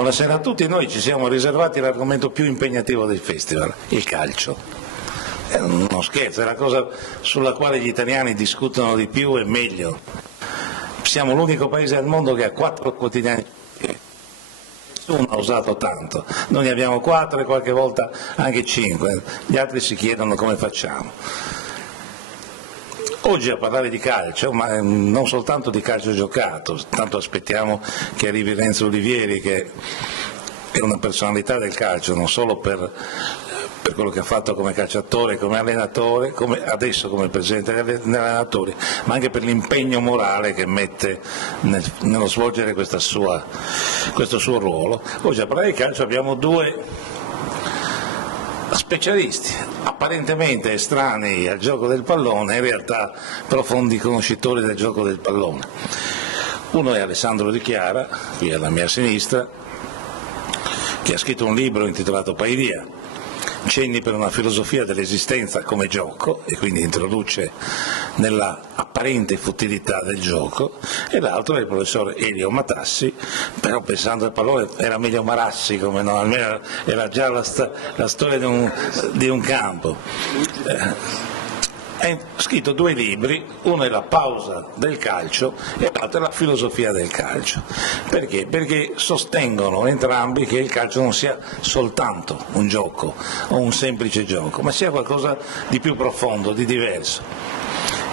Buonasera a tutti, noi ci siamo riservati l'argomento più impegnativo del festival, il calcio. È uno scherzo, è la cosa sulla quale gli italiani discutono di più e meglio. Siamo l'unico paese al mondo che ha 4 quotidiani. Nessuno ha usato tanto, noi ne abbiamo 4 e qualche volta anche 5, gli altri si chiedono come facciamo. Oggi a parlare di calcio, ma non soltanto di calcio giocato, tanto aspettiamo che arrivi Renzo Olivieri, che è una personalità del calcio, non solo per quello che ha fatto come calciatore, come allenatore, adesso come presidente degli allenatori, ma anche per l'impegno morale che mette nello svolgere questo suo ruolo. Oggi a parlare di calcio abbiamo 2 specialisti, apparentemente estranei al gioco del pallone, in realtà profondi conoscitori del gioco del pallone. Uno è Alessandro Di Chiara, qui alla mia sinistra, che ha scritto un libro intitolato Paideia, cenni per una filosofia dell'esistenza come gioco, e quindi introduce nella apparente futilità del gioco, e l'altro è il professor Elio Matassi, però pensando al pallone era meglio Marassi, come no, almeno era già la storia di un campo. Ha scritto 2 libri, uno è La pausa del calcio e l'altro è La filosofia del calcio. Perché? Perché sostengono entrambi che il calcio non sia soltanto un gioco o un semplice gioco, ma sia qualcosa di più profondo, di diverso,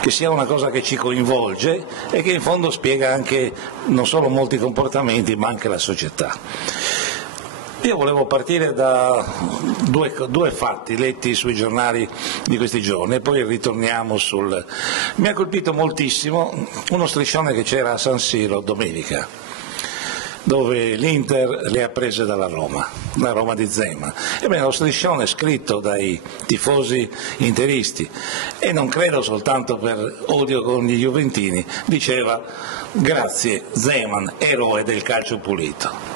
che sia una cosa che ci coinvolge e che in fondo spiega anche non solo molti comportamenti ma anche la società. Io volevo partire da due fatti letti sui giornali di questi giorni e poi ritorniamo sul... Mi ha colpito moltissimo uno striscione che c'era a San Siro domenica, dove l'Inter le ha prese dalla Roma, la Roma di Zeman. Ebbene, lo striscione scritto dai tifosi interisti, e non credo soltanto per odio con gli juventini, diceva: grazie Zeman, eroe del calcio pulito.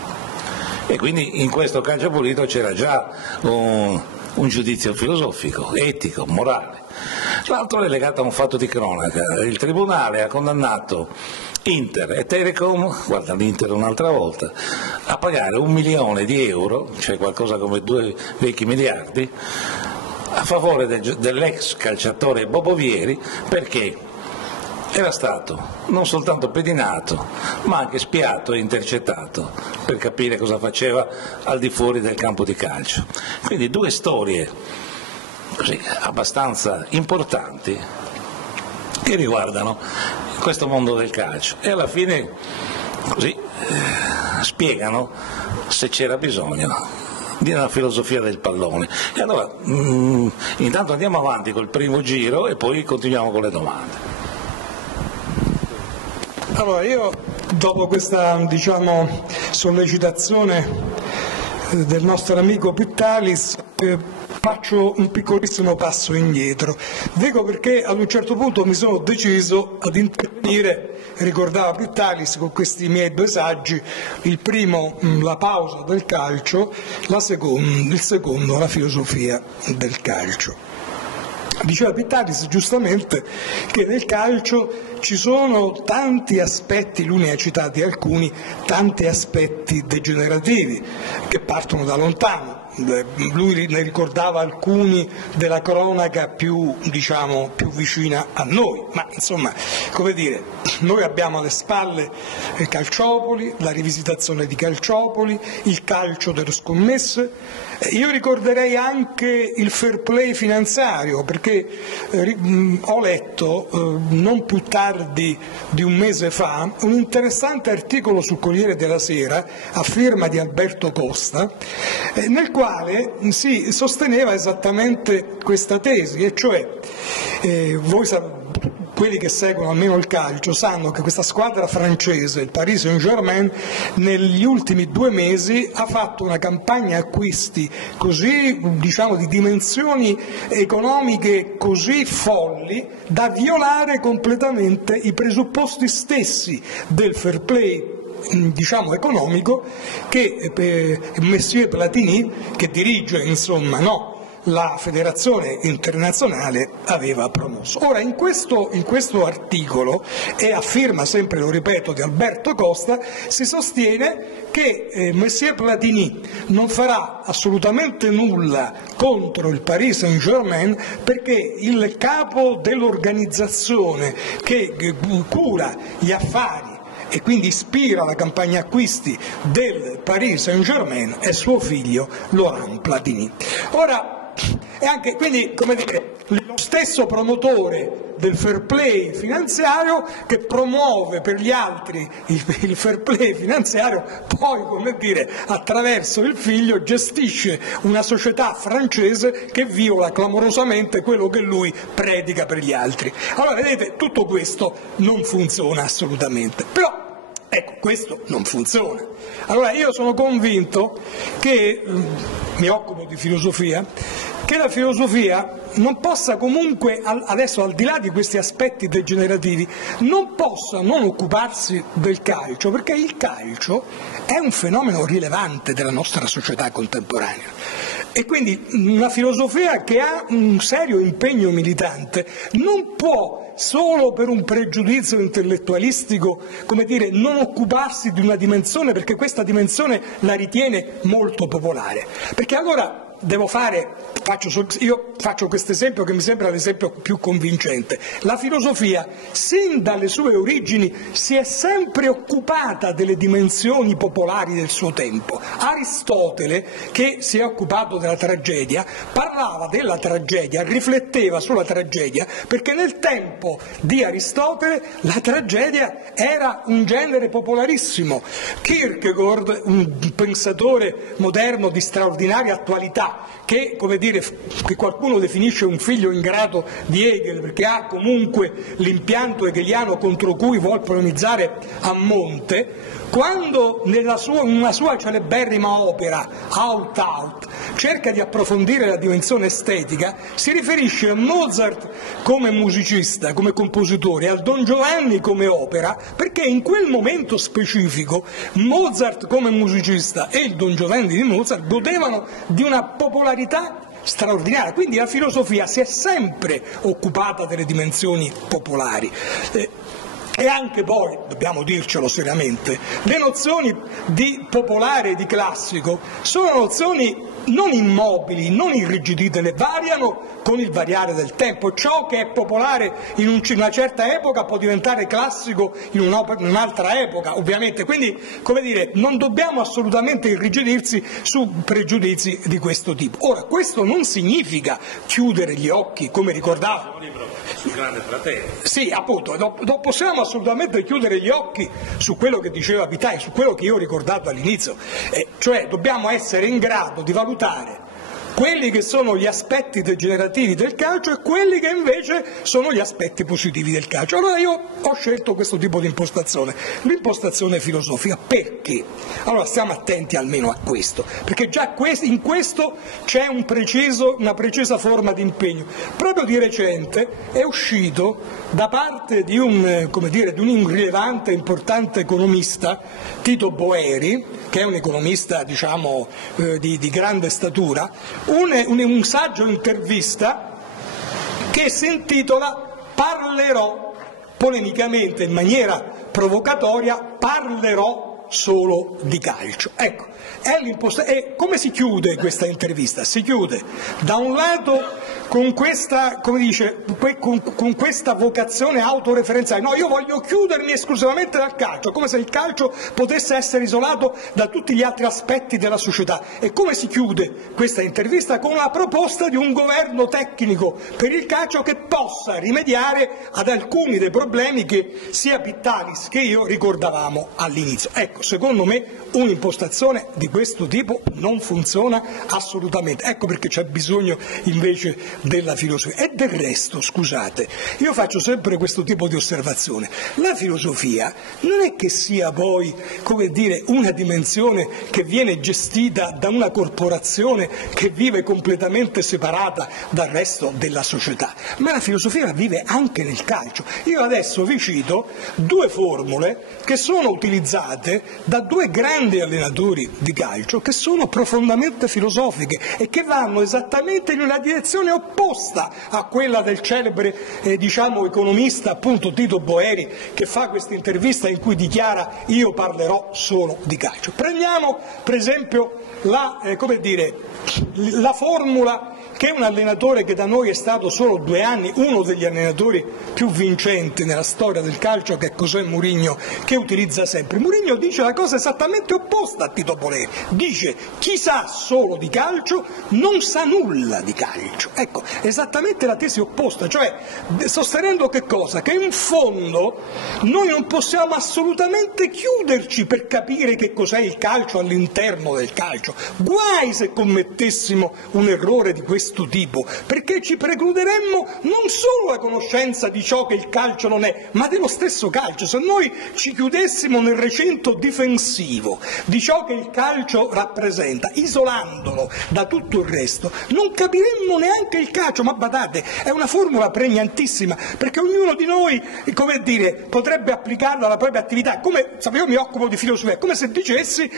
E quindi in questo calcio pulito c'era già un giudizio filosofico, etico, morale. L'altro è legato a un fatto di cronaca. Il Tribunale ha condannato Inter e Telecom, guarda l'Inter un'altra volta, a pagare €1 milione, cioè qualcosa come 2 vecchi miliardi, a favore dell'ex calciatore Bobo Vieri, perché era stato non soltanto pedinato, ma anche spiato e intercettato per capire cosa faceva al di fuori del campo di calcio. Quindi 2 storie così abbastanza importanti che riguardano questo mondo del calcio e alla fine così spiegano se c'era bisogno di una filosofia del pallone. E allora intanto andiamo avanti col primo giro e poi continuiamo con le domande. Allora, io dopo questa, sollecitazione del nostro amico Pittalis faccio un piccolissimo passo indietro. Dico perché ad un certo punto mi sono deciso ad intervenire, ricordava Pittalis, con questi miei 2 saggi: il primo la pausa del calcio, il secondo la filosofia del calcio. Diceva Pittalis giustamente che nel calcio ci sono tanti aspetti, lui ne ha citati alcuni, tanti aspetti degenerativi che partono da lontano. Lui ne ricordava alcuni della cronaca più vicina a noi, ma insomma, come dire, noi abbiamo alle spalle Calciopoli, la rivisitazione di Calciopoli, il calcio delle scommesse. Io ricorderei anche il fair play finanziario, perché ho letto non più tardi di un mese fa un interessante articolo sul Corriere della Sera a firma di Alberto Costa, nel quale si sosteneva esattamente questa tesi, e cioè quelli che seguono almeno il calcio sanno che questa squadra francese, il Paris Saint-Germain, negli ultimi 2 mesi ha fatto una campagna acquisti così, di dimensioni economiche così folli da violare completamente i presupposti stessi del fair play economico che Monsieur Platini, che dirige la Federazione Internazionale aveva promosso. Ora, in questo articolo, e a firma sempre, lo ripeto, di Alberto Costa, si sostiene che Messie Platini non farà assolutamente nulla contro il Paris Saint-Germain perché il capo dell'organizzazione che cura gli affari e quindi ispira la campagna acquisti del Paris Saint-Germain è suo figlio Laurent Platini. Ora, è anche, quindi, come dire, lo stesso promotore del fair play finanziario che promuove per gli altri il fair play finanziario, poi, come dire, attraverso il figlio gestisce una società francese che viola clamorosamente quello che lui predica per gli altri. Allora, vedete, tutto questo non funziona assolutamente. Però, ecco, questo non funziona. Allora, io sono convinto che, mi occupo di filosofia, che la filosofia non possa comunque, adesso al di là di questi aspetti degenerativi, non possa non occuparsi del calcio, perché il calcio è un fenomeno rilevante della nostra società contemporanea. E quindi una filosofia che ha un serio impegno militante non può, solo per un pregiudizio intellettualistico, come dire, non occuparsi di una dimensione, perché questa dimensione la ritiene molto popolare. Perché allora io faccio questo esempio che mi sembra l'esempio più convincente. La filosofia, sin dalle sue origini, si è sempre occupata delle dimensioni popolari del suo tempo. Aristotele, che si è occupato della tragedia, parlava della tragedia, rifletteva sulla tragedia, perché nel tempo di Aristotele la tragedia era un genere popolarissimo. Kierkegaard, un pensatore moderno di straordinaria attualità, che, come dire, che qualcuno definisce un figlio ingrato di Hegel, perché ha comunque l'impianto hegeliano contro cui vuol polemizzare a monte, quando in una sua celeberrima opera, Out Out, cerca di approfondire la dimensione estetica, si riferisce a Mozart come musicista, come compositore, al Don Giovanni come opera, perché in quel momento specifico Mozart come musicista e il Don Giovanni di Mozart godevano di una popolarità straordinaria. Quindi la filosofia si è sempre occupata delle dimensioni popolari. E anche poi, dobbiamo dircelo seriamente, le nozioni di popolare e di classico sono nozioni non immobili, non irrigidite, le variano con il variare del tempo. Ciò che è popolare in una certa epoca può diventare classico in un'altra epoca, ovviamente. Quindi, come dire, non dobbiamo assolutamente irrigidirsi su pregiudizi di questo tipo. Ora, questo non significa chiudere gli occhi, come ricordavo. Sul Grande Fratello. Sì, appunto, non possiamo assolutamente chiudere gli occhi su quello che diceva Vitale, su quello che io ho ricordato all'inizio, cioè dobbiamo essere in grado di valutare quelli che sono gli aspetti degenerativi del calcio e quelli che invece sono gli aspetti positivi del calcio. Allora io ho scelto questo tipo di impostazione, l'impostazione filosofica. Perché? Allora stiamo attenti almeno a questo, perché già in questo c'è una precisa forma di impegno. Proprio di recente è uscito da parte di un rilevante, importante economista, Tito Boeri, che è un economista, diciamo, di grande statura, un saggio intervista che si intitola "Parlerò", polemicamente, in maniera provocatoria, "parlerò solo di calcio". Ecco, e come si chiude questa intervista? Si chiude da un lato con questa, come dice, con questa vocazione autoreferenziale. No, io voglio chiudermi esclusivamente dal calcio, come se il calcio potesse essere isolato da tutti gli altri aspetti della società. E come si chiude questa intervista? Con la proposta di un governo tecnico per il calcio che possa rimediare ad alcuni dei problemi che sia Pittalis che io ricordavamo all'inizio. Ecco, secondo me un'impostazione di questo tipo non funziona assolutamente. Ecco perché c'è bisogno invece della filosofia. E del resto, scusate, io faccio sempre questo tipo di osservazione: la filosofia non è che sia poi, come dire, una dimensione che viene gestita da una corporazione che vive completamente separata dal resto della società, ma la filosofia vive anche nel calcio. Io adesso vi cito due formule che sono utilizzate da due grandi allenatori di calcio che sono profondamente filosofiche e che vanno esattamente in una direzione opposta a quella del celebre economista appunto Tito Boeri, che fa questa intervista in cui dichiara: io parlerò solo di calcio. Prendiamo per esempio la formula che un allenatore che da noi è stato solo 2 anni, uno degli allenatori più vincenti nella storia del calcio, che è José Mourinho, che utilizza sempre. Mourinho dice la cosa esattamente opposta a Tito Boeri, dice: chi sa solo di calcio non sa nulla di calcio. Ecco, esattamente la tesi opposta, cioè sostenendo che cosa? Che in fondo noi non possiamo assolutamente chiuderci per capire che cos'è il calcio all'interno del calcio. Guai se commettessimo un errore di questo tipo, perché ci precluderemmo non solo la conoscenza di ciò che il calcio non è, ma dello stesso calcio. Se noi ci chiudessimo nel recinto difensivo di ciò che il calcio rappresenta, isolandolo da tutto il resto, non capiremmo neanche il calcio. Ma badate, è una formula pregnantissima, perché ognuno di noi, potrebbe applicarla alla propria attività. Come io mi occupo di filosofia, è come se dicessi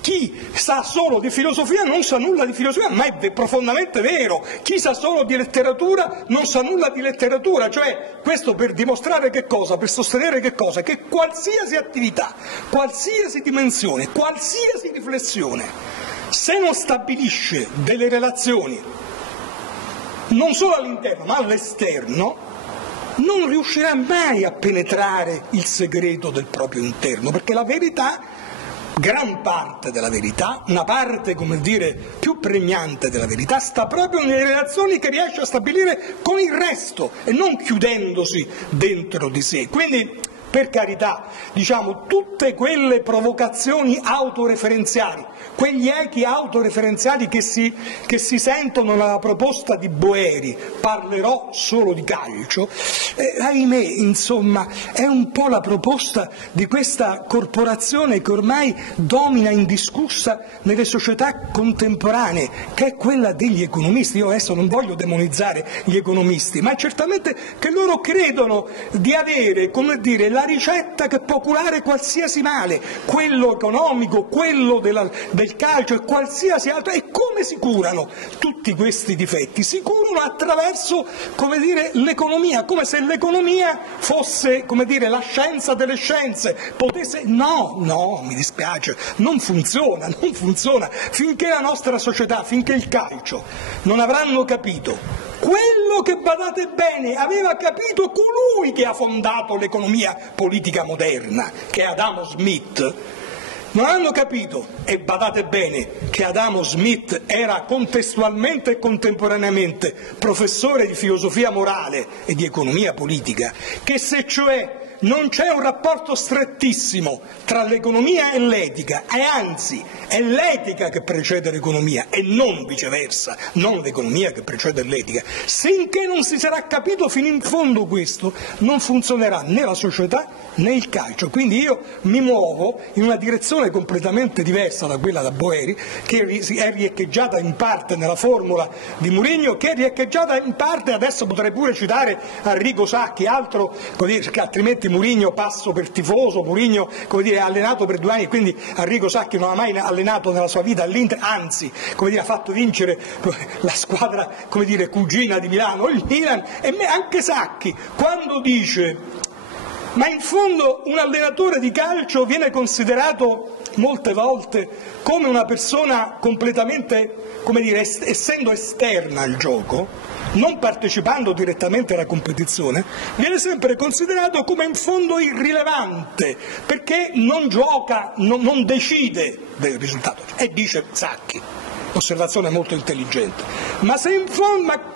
chi sa solo di filosofia non sa nulla di filosofia, ma è profondamente vero. Chi sa solo di letteratura non sa nulla di letteratura, cioè questo per dimostrare che cosa? Per sostenere che cosa? Che qualsiasi attività, qualsiasi dimensione, qualsiasi riflessione, se non stabilisce delle relazioni non solo all'interno ma all'esterno, non riuscirà mai a penetrare il segreto del proprio interno, perché la verità, gran parte della verità, una parte più pregnante della verità, sta proprio nelle relazioni che riesce a stabilire con il resto e non chiudendosi dentro di sé. Quindi, per carità, tutte quelle provocazioni autoreferenziali, quegli echi autoreferenziali che si sentono nella proposta di Boeri, parlerò solo di calcio, ahimè, insomma, è un po' la proposta di questa corporazione che ormai domina indiscussa nelle società contemporanee, che è quella degli economisti. Io adesso non voglio demonizzare gli economisti, ma certamente che loro credono di avere, la ricetta che può curare qualsiasi male, quello economico, quello del calcio e qualsiasi altro. E come si curano tutti questi difetti? Si curano attraverso, l'economia, come se l'economia fosse, la scienza delle scienze, no, mi dispiace, non funziona, finché la nostra società, finché il calcio non avranno capito quello che, badate bene, aveva capito colui che ha fondato l'economia politica moderna, che è Adamo Smith. Non hanno capito, e badate bene, che Adamo Smith era contestualmente e contemporaneamente professore di filosofia morale e di economia politica, che se cioè non c'è un rapporto strettissimo tra l'economia e l'etica, e anzi è l'etica che precede l'economia e non viceversa, non l'economia che precede l'etica. Finché non si sarà capito fino in fondo questo, non funzionerà né la società né il calcio. Quindi io mi muovo in una direzione completamente diversa da quella da Boeri, che è riecheggiata in parte nella formula di Mourinho, che è riecheggiata in parte, adesso potrei pure citare Arrigo Sacchi, altro che altrimenti Mourinho passo per tifoso. Mourinho è allenato per 2 anni, quindi Arrigo Sacchi non ha mai allenato nella sua vita all'Inter, anzi ha fatto vincere la squadra cugina di Milano, il Milan. E anche Sacchi, quando dice: ma in fondo un allenatore di calcio viene considerato molte volte come una persona completamente, essendo esterna al gioco, non partecipando direttamente alla competizione, viene sempre considerato come in fondo irrilevante, perché non gioca, non decide del risultato. E dice Sacchi, osservazione molto intelligente, ma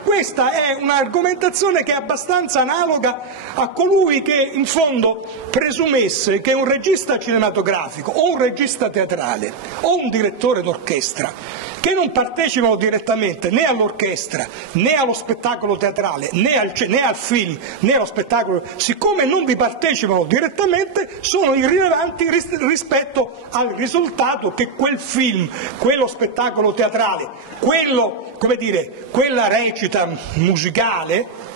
questa è un'argomentazione che è abbastanza analoga a colui che in fondo presumesse che un regista cinematografico o un regista teatrale o un direttore d'orchestra, che non partecipano direttamente né all'orchestra né allo spettacolo teatrale né al film né allo spettacolo, siccome non vi partecipano direttamente, sono irrilevanti rispetto al risultato che quel film, quello spettacolo teatrale, quella recita musicale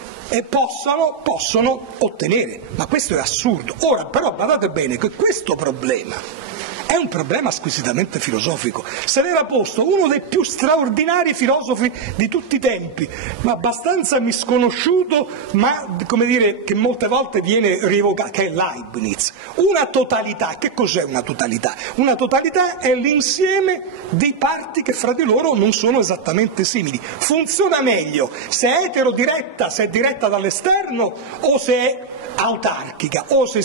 possono ottenere, ma questo è assurdo. Ora però badate bene che questo problema è un problema squisitamente filosofico. Se l'era posto uno dei più straordinari filosofi di tutti i tempi, ma abbastanza misconosciuto, ma come dire, che molte volte viene rievocato, che è Leibniz. Una totalità, che cos'è una totalità? Una totalità è l'insieme di parti che fra di loro non sono esattamente simili. Funziona meglio se è eterodiretta, se è diretta dall'esterno, o se è autarchica, o se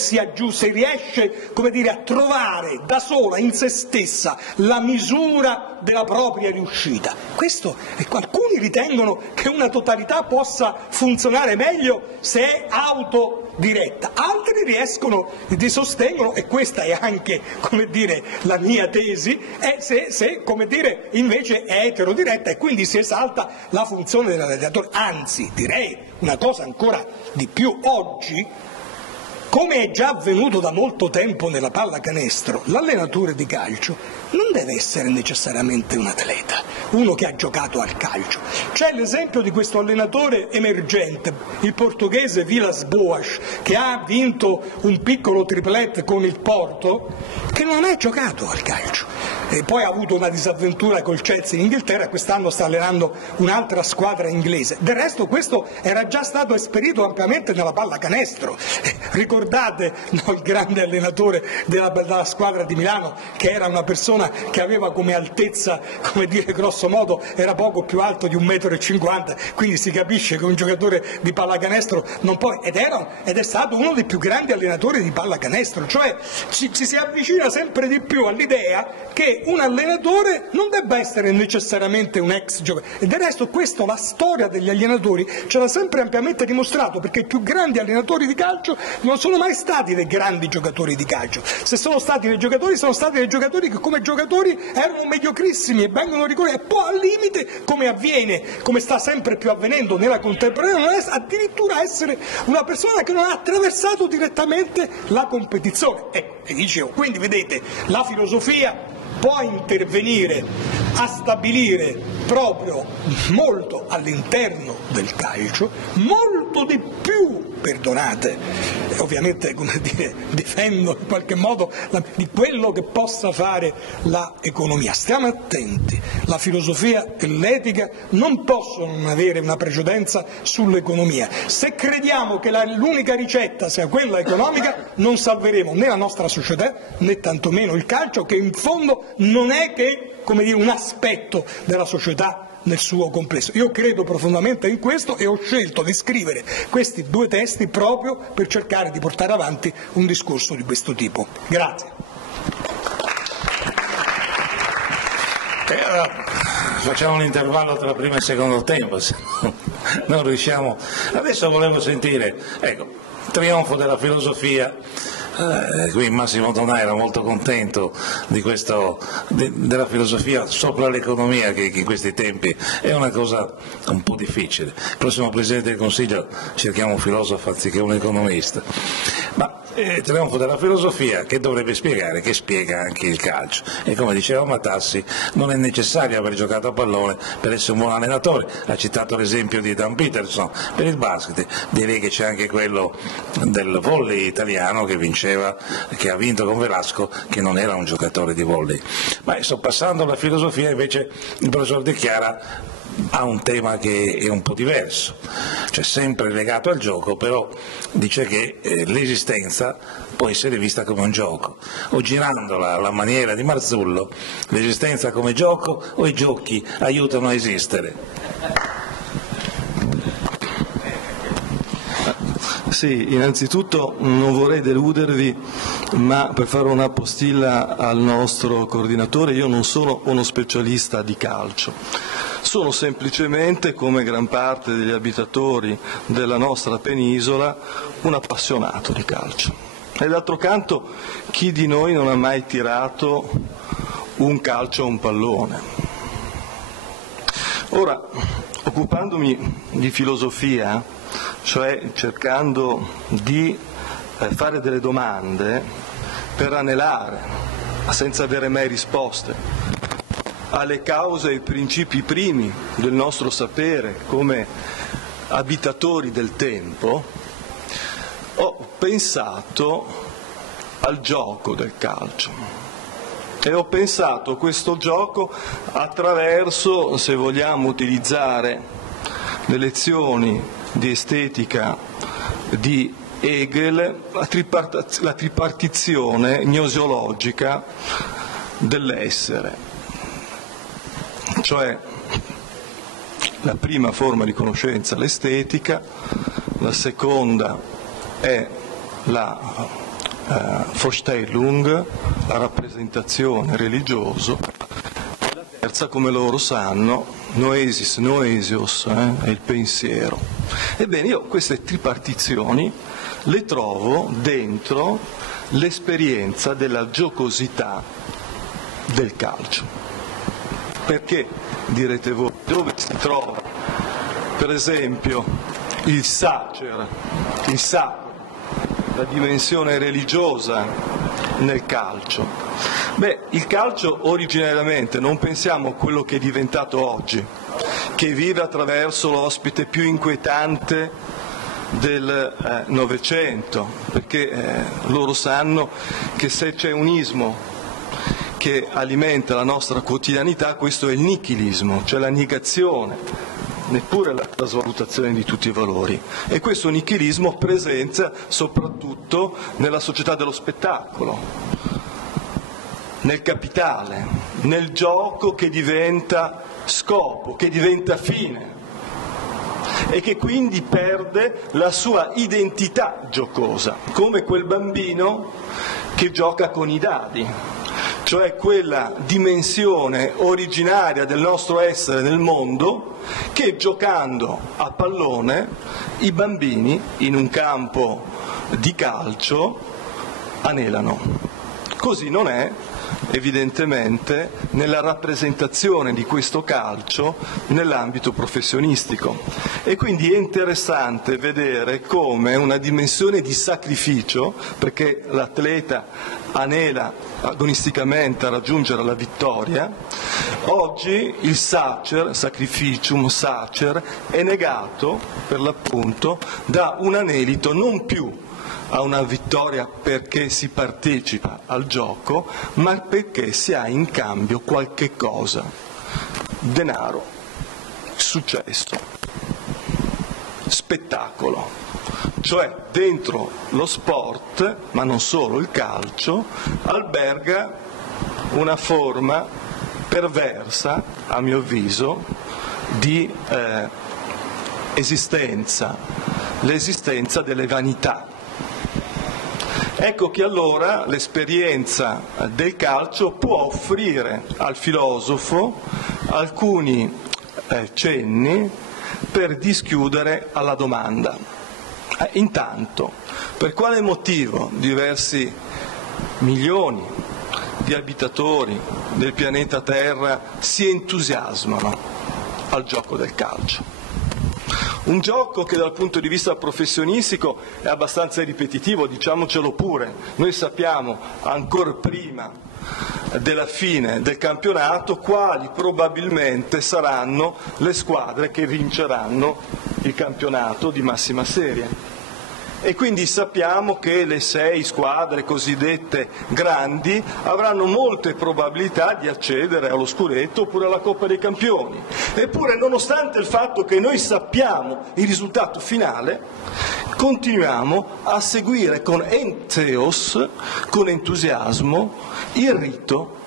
riesce, come dire, a trovare da sola in se stessa la misura della propria riuscita. Questo, e alcuni ritengono che una totalità possa funzionare meglio se è autodiretta, altri sostengono, e questa è anche, come dire, la mia tesi, è se come dire, invece è eterodiretta e quindi si esalta la funzione dell'allenatore. Anzi, direi una cosa ancora di più: oggi, come è già avvenuto da molto tempo nella pallacanestro, l'allenatore di calcio non deve essere necessariamente un atleta, uno che ha giocato al calcio. C'è l'esempio di questo allenatore emergente, il portoghese Villas-Boas, che ha vinto un piccolo triplet con il Porto, che non ha giocato al calcio. E poi ha avuto una disavventura col Chelsea in Inghilterra e quest'anno sta allenando un'altra squadra inglese. Del resto questo era già stato esperito ampiamente nella pallacanestro. Ricordate il grande allenatore della squadra di Milano, che era una persona che aveva come altezza, come dire, grosso modo, era poco più alto di 1,50 m, quindi si capisce che un giocatore di pallacanestro non può, ed è stato uno dei più grandi allenatori di pallacanestro. Cioè ci si avvicina sempre di più all'idea che un allenatore non debba essere necessariamente un ex giocatore. E del resto questo, la storia degli allenatori ce l'ha sempre ampiamente dimostrato, perché i più grandi allenatori di calcio non sono mai stati dei grandi giocatori di calcio. Se sono stati dei giocatori, sono stati dei giocatori che come giocatori erano mediocrissimi e vengono ricordati, e poi al limite, come avviene, come sta sempre più avvenendo nella contemporaneità, addirittura essere una persona che non ha attraversato direttamente la competizione. Ecco, e dicevo, quindi vedete, la filosofia può intervenire a stabilire proprio molto all'interno del calcio, molto di più, perdonate, ovviamente, come dire, difendo in qualche modo di quello che possa fare l'economia. Stiamo attenti, la filosofia e l'etica non possono non avere una precedenza sull'economia. Se crediamo che l'unica ricetta sia quella economica, non salveremo né la nostra società né tantomeno il calcio, che in fondo non è che, come dire, un aspetto della società nel suo complesso. Io credo profondamente in questo e ho scelto di scrivere questi due testi proprio per cercare di portare avanti un discorso di questo tipo. Grazie. Facciamo un intervallo tra primo e secondo tempo, se non riusciamo. Adesso volevo sentire, ecco, trionfo della filosofia. Qui Massimo Donà era molto contento di questo, della filosofia sopra l'economia, che in questi tempi è una cosa un po' difficile. Il prossimo Presidente del Consiglio cerchiamo un filosofo anziché un economista. Ma trionfo della filosofia che dovrebbe spiegare, che spiega anche il calcio. E come diceva Matassi, non è necessario aver giocato a pallone per essere un buon allenatore. Ha citato l'esempio di Dan Peterson per il basket, direi che c'è anche quello del volley italiano che ha vinto con Velasco, che non era un giocatore di volley. Ma passando alla filosofia, invece, il professor De Chiara ha un tema che è un po' diverso, cioè sempre legato al gioco, però dice che l'esistenza può essere vista come un gioco, o girandola alla maniera di Marzullo, l'esistenza come gioco o i giochi aiutano a esistere. Sì, innanzitutto non vorrei deludervi, ma per fare una postilla al nostro coordinatore, io non sono uno specialista di calcio, sono semplicemente, come gran parte degli abitatori della nostra penisola, un appassionato di calcio. E d'altro canto, chi di noi non ha mai tirato un calcio a un pallone? Ora, occupandomi di filosofia, cioè cercando di fare delle domande per anelare, ma senza avere mai risposte, alle cause e ai principi primi del nostro sapere, come abitatori del tempo, ho pensato al gioco del calcio e ho pensato a questo gioco attraverso, se vogliamo utilizzare le lezioni di estetica di Hegel, la tripartizione gnoseologica dell'essere, cioè la prima forma di conoscenza l'estetica, la seconda è la Vorstellung, la rappresentazione religiosa, e la terza, come loro sanno, noesis, noesios, è il pensiero. Ebbene, io queste tripartizioni le trovo dentro l'esperienza della giocosità del calcio. Perché, direte voi, dove si trova, per esempio, il sacro, la dimensione religiosa nel calcio? Beh, il calcio originariamente, non pensiamo a quello che è diventato oggi, che vive attraverso l'ospite più inquietante del Novecento, perché loro sanno che se c'è un ismo che alimenta la nostra quotidianità, questo è il nichilismo, cioè la negazione, neppure la svalutazione di tutti i valori. E questo nichilismo presenza soprattutto nella società dello spettacolo, nel capitale, nel gioco che diventa scopo, che diventa fine e che quindi perde la sua identità giocosa, come quel bambino che gioca con i dadi, cioè quella dimensione originaria del nostro essere nel mondo che, giocando a pallone, i bambini in un campo di calcio anelano. Così non è evidentemente nella rappresentazione di questo calcio nell'ambito professionistico, e quindi è interessante vedere come una dimensione di sacrificio, perché l'atleta anela agonisticamente a raggiungere la vittoria, oggi il sacer, sacrificium sacer, è negato per l'appunto da un anelito non più a una vittoria perché si partecipa al gioco, ma perché si ha in cambio qualche cosa: denaro, successo, spettacolo. Cioè dentro lo sport, ma non solo il calcio, alberga una forma perversa, a mio avviso, di esistenza, l'esistenza delle vanità. Ecco che allora l'esperienza del calcio può offrire al filosofo alcuni cenni per dischiudere alla domanda. Intanto, per quale motivo diversi milioni di abitatori del pianeta Terra si entusiasmano al gioco del calcio? Un gioco che dal punto di vista professionistico è abbastanza ripetitivo, diciamocelo pure. Noi sappiamo ancora prima della fine del campionato quali probabilmente saranno le squadre che vinceranno il campionato di massima serie. E quindi sappiamo che le 6 squadre cosiddette grandi avranno molte probabilità di accedere allo scudetto oppure alla Coppa dei Campioni. Eppure, nonostante il fatto che noi sappiamo il risultato finale, continuiamo a seguire con entheos, con entusiasmo, il rito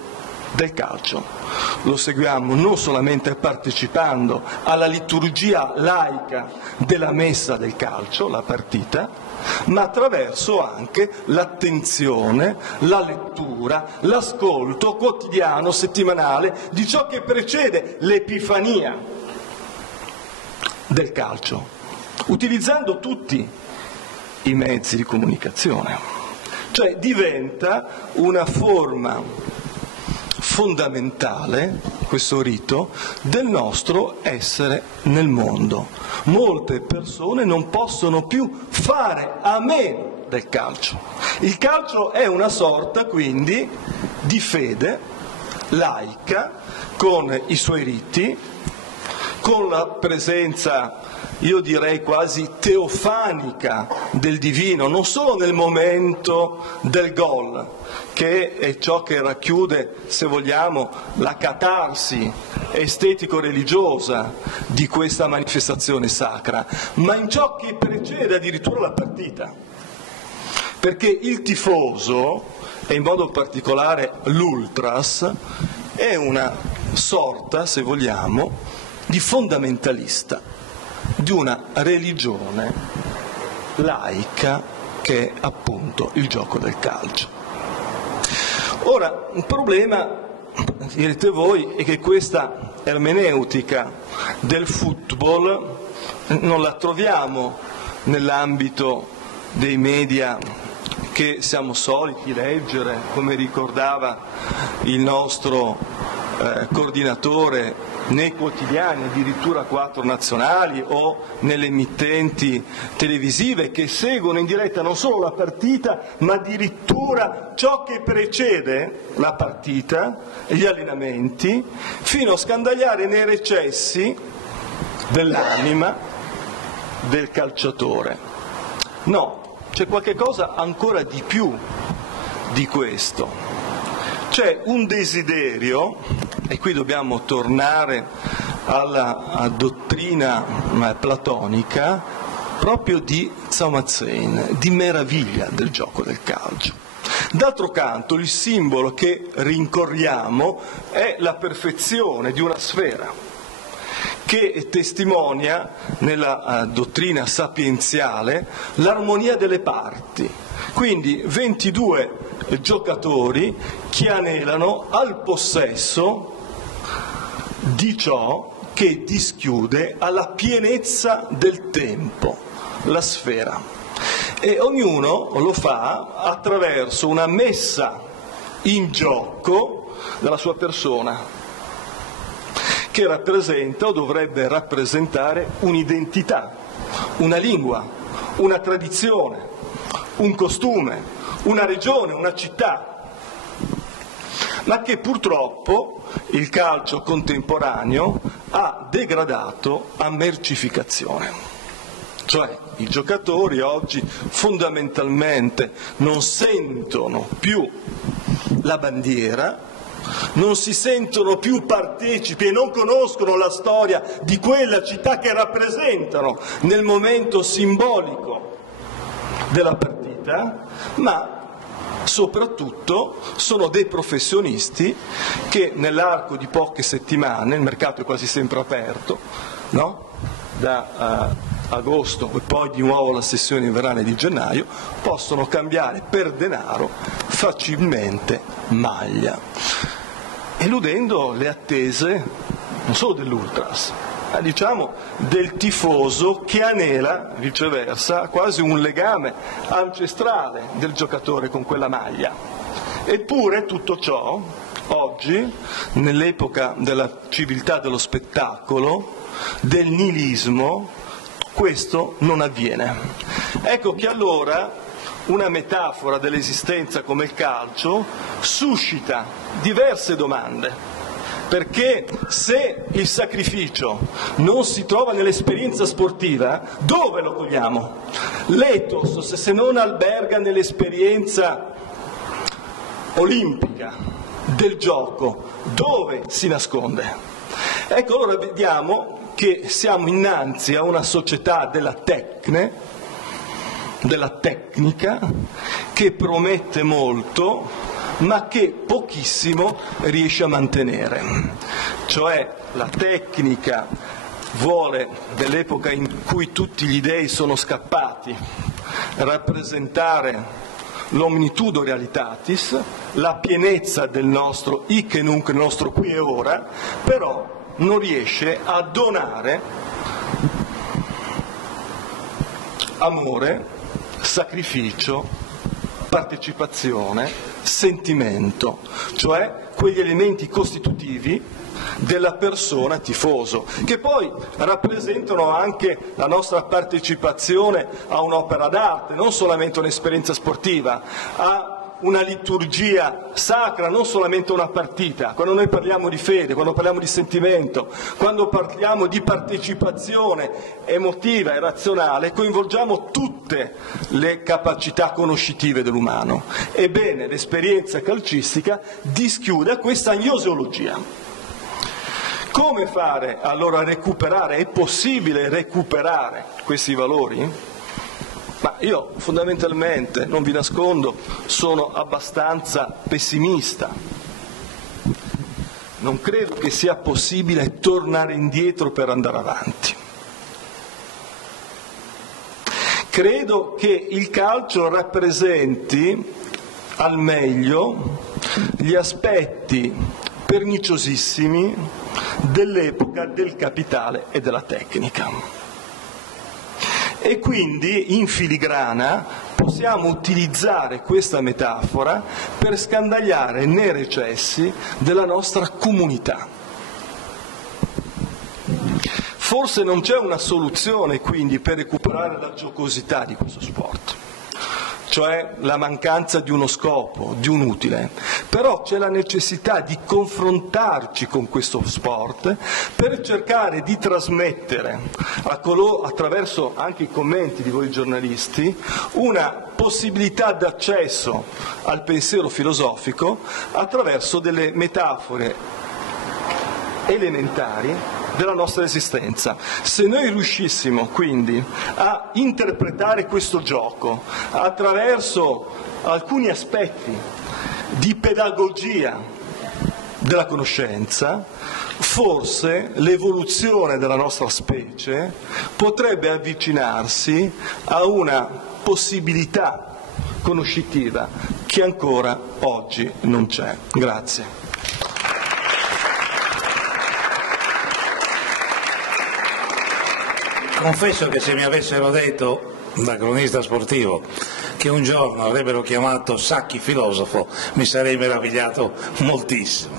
del calcio. Lo seguiamo non solamente partecipando alla liturgia laica della messa del calcio, la partita, ma attraverso anche l'attenzione, la lettura, l'ascolto quotidiano, settimanale di ciò che precede l'epifania del calcio, utilizzando tutti i mezzi di comunicazione. Cioè diventa una forma fondamentale, questo rito, del nostro essere nel mondo. Molte persone non possono più fare a meno del calcio. Il calcio è una sorta quindi di fede laica, con i suoi riti, con la presenza io direi quasi teofanica del divino, non solo nel momento del gol, che è ciò che racchiude, se vogliamo, la catarsi estetico-religiosa di questa manifestazione sacra, ma in ciò che precede addirittura la partita. Perché il tifoso, e in modo particolare l'ultras, è una sorta, se vogliamo, di fondamentalista di una religione laica che è appunto il gioco del calcio. Ora, il problema, direte voi, è che questa ermeneutica del football non la troviamo nell'ambito dei media che siamo soliti leggere, come ricordava il nostro coordinatore, nei quotidiani, addirittura 4 nazionali, o nelle emittenti televisive che seguono in diretta non solo la partita, ma addirittura ciò che precede la partita, gli allenamenti, fino a scandagliare nei recessi dell'anima del calciatore. No, c'è qualche cosa ancora di più di questo. C'è un desiderio, e qui dobbiamo tornare alla dottrina platonica, proprio di Zamazen, di meraviglia del gioco del calcio. D'altro canto, il simbolo che rincorriamo è la perfezione di una sfera, che testimonia nella dottrina sapienziale l'armonia delle parti. Quindi 22 giocatori che anelano al possesso di ciò che dischiude alla pienezza del tempo, la sfera. E ognuno lo fa attraverso una messa in gioco della sua persona, che rappresenta o dovrebbe rappresentare un'identità, una lingua, una tradizione, un costume, una regione, una città, ma che purtroppo il calcio contemporaneo ha degradato a mercificazione. Cioè i giocatori oggi fondamentalmente non sentono più la bandiera, non si sentono più partecipi e non conoscono la storia di quella città che rappresentano nel momento simbolico della partita, ma soprattutto sono dei professionisti che nell'arco di poche settimane, il mercato è quasi sempre aperto, no? Da agosto e poi di nuovo la sessione invernale di gennaio, possono cambiare per denaro facilmente maglia, eludendo le attese non solo dell'ultras, ma diciamo del tifoso che anela viceversa quasi un legame ancestrale del giocatore con quella maglia. Eppure tutto ciò oggi, nell'epoca della civiltà dello spettacolo, del niilismo, questo non avviene. Ecco che allora una metafora dell'esistenza come il calcio suscita diverse domande. Perché se il sacrificio non si trova nell'esperienza sportiva, dove lo cogliamo? L'ethos, se non alberga nell'esperienza olimpica del gioco, dove si nasconde? Ecco, allora vediamo che siamo innanzi a una società della tecnica, che promette molto, ma che pochissimo riesce a mantenere. Cioè la tecnica vuole, dell'epoca in cui tutti gli dei sono scappati, rappresentare l'omnitudo realitatis, la pienezza del nostro hic et nunc, il nostro qui e ora, però non riesce a donare amore, sacrificio, partecipazione, sentimento, cioè quegli elementi costitutivi della persona tifoso, che poi rappresentano anche la nostra partecipazione a un'opera d'arte, non solamente un'esperienza sportiva, a una liturgia sacra, non solamente una partita. Quando noi parliamo di fede, quando parliamo di sentimento, quando parliamo di partecipazione emotiva e razionale, coinvolgiamo tutte le capacità conoscitive dell'umano. Ebbene, l'esperienza calcistica dischiude questa gnoseologia. Come fare allora a recuperare? È possibile recuperare questi valori? Ma io fondamentalmente, non vi nascondo, sono abbastanza pessimista. Non credo che sia possibile tornare indietro per andare avanti. Credo che il calcio rappresenti al meglio gli aspetti perniciosissimi dell'epoca del capitale e della tecnica. E quindi in filigrana possiamo utilizzare questa metafora per scandagliare nei recessi della nostra comunità. Forse non c'è una soluzione quindi per recuperare la giocosità di questo sport, cioè la mancanza di uno scopo, di un utile, però c'è la necessità di confrontarci con questo sport per cercare di trasmettere attraverso anche i commenti di voi giornalisti una possibilità d'accesso al pensiero filosofico attraverso delle metafore elementari della nostra esistenza. Se noi riuscissimo quindi a interpretare questo gioco attraverso alcuni aspetti di pedagogia della conoscenza, forse l'evoluzione della nostra specie potrebbe avvicinarsi a una possibilità conoscitiva che ancora oggi non c'è. Grazie. Confesso che se mi avessero detto da cronista sportivo che un giorno avrebbero chiamato Sacchi filosofo mi sarei meravigliato moltissimo.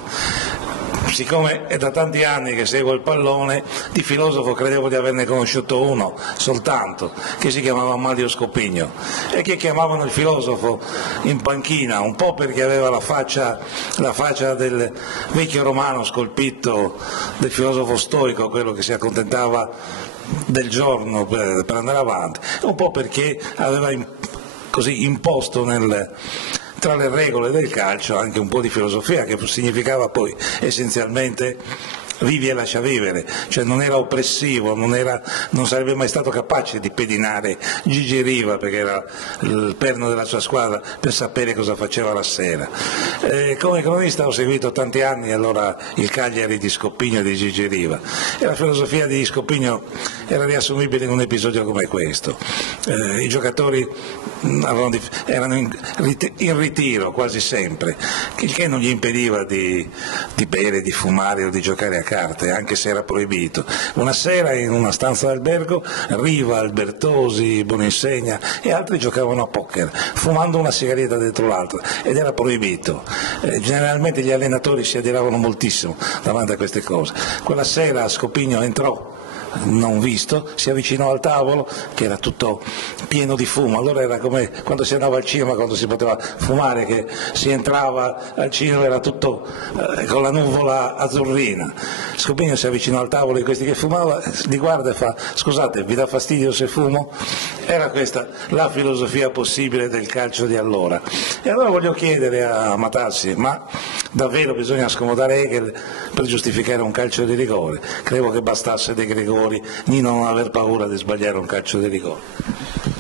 Siccome è da tanti anni che seguo il pallone, di filosofo credevo di averne conosciuto uno soltanto, che si chiamava Amalio Scopigno, e che chiamavano il filosofo in panchina, un po' perché aveva la faccia del vecchio romano scolpito del filosofo stoico, quello che si accontentava del giorno per andare avanti, un po' perché aveva così imposto tra le regole del calcio anche un po' di filosofia, che significava poi essenzialmente vivi e lascia vivere, cioè non era oppressivo, non sarebbe mai stato capace di pedinare Gigi Riva, perché era il perno della sua squadra, per sapere cosa faceva la sera. Come cronista ho seguito tanti anni allora il Cagliari di Scopigno e di Gigi Riva, e la filosofia di Scopigno era riassumibile in un episodio come questo. I giocatori erano in ritiro quasi sempre, il che non gli impediva di bere, di fumare o di giocare a carte, anche se era proibito. Una sera in una stanza d'albergo Riva, Albertosi, Boninsegna e altri giocavano a poker, fumando una sigaretta dentro l'altra, ed era proibito. Generalmente gli allenatori si adiravano moltissimo davanti a queste cose. Quella sera Scopigno entrò, non visto, si avvicinò al tavolo che era tutto pieno di fumo. Allora era come quando si andava al cinema, quando si poteva fumare, che si entrava al cinema, era tutto con la nuvola azzurrina. Scopigno si avvicinò al tavolo di questi che fumava, li guarda e fa: scusate, vi dà fastidio se fumo? Era questa la filosofia possibile del calcio di allora. E allora voglio chiedere a Matassi: ma davvero bisogna scomodare Hegel per giustificare un calcio di rigore? Credo che bastasse De Gregori di non aver paura di sbagliare un calcio di rigore.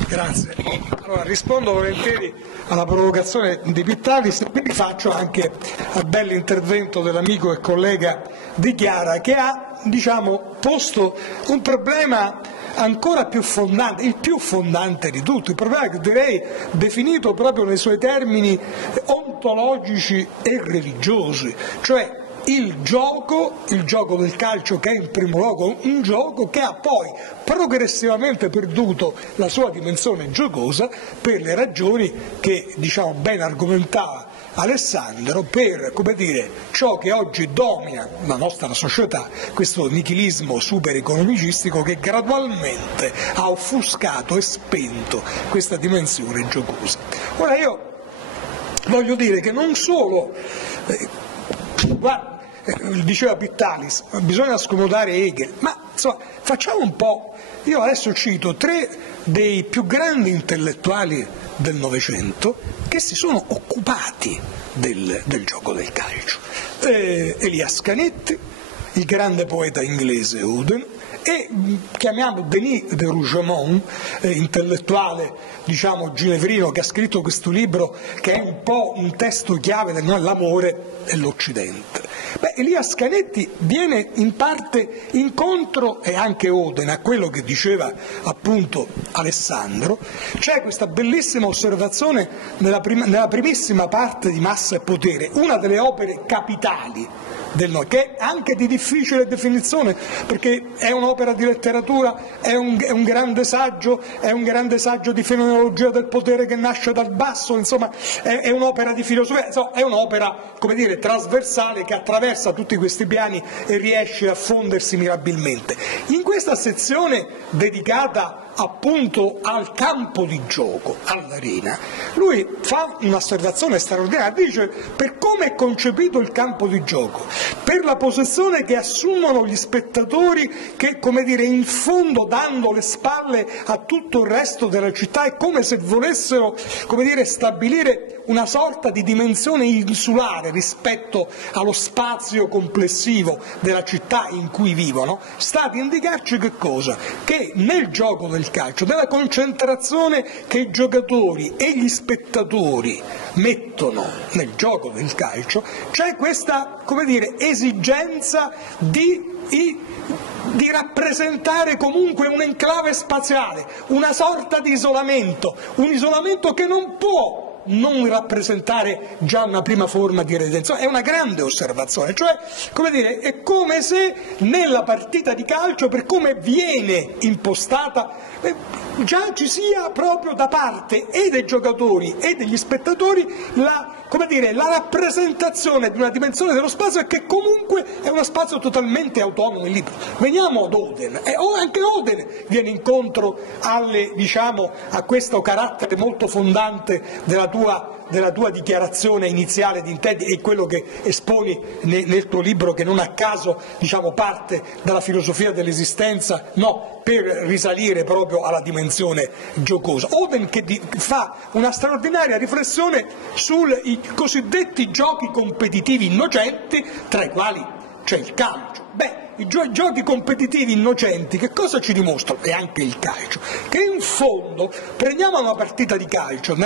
Grazie. Allora, rispondo volentieri alla provocazione di Pittalis, mi rifaccio anche al bell'intervento dell'amico e collega Di Chiara, che ha, posto un problema ancora più fondante, il più fondante di tutti, il problema che direi definito proprio nei suoi termini ontologici e religiosi, cioè il gioco del calcio, che è in primo luogo un gioco che ha poi progressivamente perduto la sua dimensione giocosa per le ragioni che ben argomentava Alessandro, per ciò che oggi domina la nostra società, questo nichilismo super economicistico che gradualmente ha offuscato e spento questa dimensione giocosa. Ora io voglio dire che non solo, diceva Pittalis, bisogna scomodare Hegel, ma insomma facciamo un po', io adesso cito 3 dei più grandi intellettuali del Novecento che si sono occupati del gioco del calcio. Elias Canetti, il grande poeta inglese Auden, e chiamiamo Denis de Rougemont, intellettuale diciamo ginevrino, che ha scritto questo libro che è un po' un testo chiave del l'amore e l'Occidente. Elias Canetti viene in parte incontro, e anche Auden, a quello che diceva appunto Alessandro. C'è questa bellissima osservazione nella primissima parte di Massa e Potere, una delle opere capitali che è anche di difficile definizione, perché è un'opera di letteratura, è un grande saggio di fenomenologia del potere che nasce dal basso, insomma è un'opera di filosofia, insomma, è un'opera, come dire, trasversale, che attraversa tutti questi piani e riesce a fondersi mirabilmente. In questa sezione dedicata appunto al campo di gioco, all'arena, lui fa un'osservazione straordinaria, dice: per come è concepito il campo di gioco, per la posizione che assumono gli spettatori, che, come dire, in fondo, dando le spalle a tutto il resto della città, è come se volessero, come dire, stabilire una sorta di dimensione insulare rispetto allo spazio complessivo della città in cui vivono, sta ad indicarci che cosa? Che nel gioco del calcio, della concentrazione che i giocatori e gli spettatori mettono nel gioco del calcio, c'è questa, come dire, esigenza di rappresentare comunque un enclave spaziale, una sorta di isolamento, un isolamento che non può non rappresentare già una prima forma di redenzione. È una grande osservazione, cioè, come dire, è come se nella partita di calcio, per come viene impostata, già ci sia proprio da parte e dei giocatori e degli spettatori la rappresentazione di una dimensione dello spazio che comunque è uno spazio totalmente autonomo e libero. Veniamo ad Auden, anche Auden viene incontro a questo carattere molto fondante della tua dichiarazione iniziale di intenti e quello che esponi nel tuo libro, che non a caso parte dalla filosofia dell'esistenza, per risalire proprio alla dimensione giocosa. Auden che fa una straordinaria riflessione sui cosiddetti giochi competitivi innocenti, tra i quali c'è il calcio. I giochi competitivi innocenti che cosa ci dimostrano? E anche il calcio, che in fondo, prendiamo una partita di calcio,